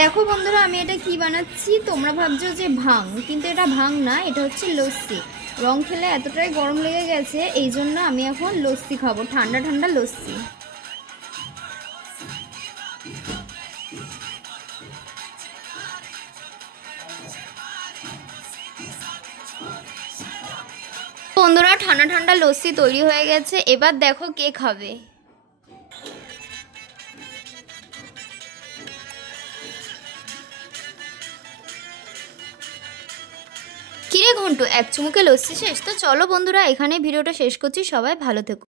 দেখো বন্ধুরা, আমি এটা কি বানাচ্ছি। তোমরা ভাবছো যে ভাং, কিন্তু এটা ভাং না, এটা হচ্ছে লস্যি। রং খেলে এতটাই গরম লেগে গেছে, এই জন্য আমি এখন লস্যি খাবো, ঠান্ডা ঠান্ডা লস্যি। বন্ধুরা, ঠান্ডা ঠান্ডা লস্যি তৈরি হয়ে গেছে, এবার দেখো কে খাবে। কিরে ঘন্টু, এক চুমুকে লস্যি শেষ? তো চলো বন্ধুরা, এখানে ভিডিওটা শেষ করছি। সবাই ভালো থেকো।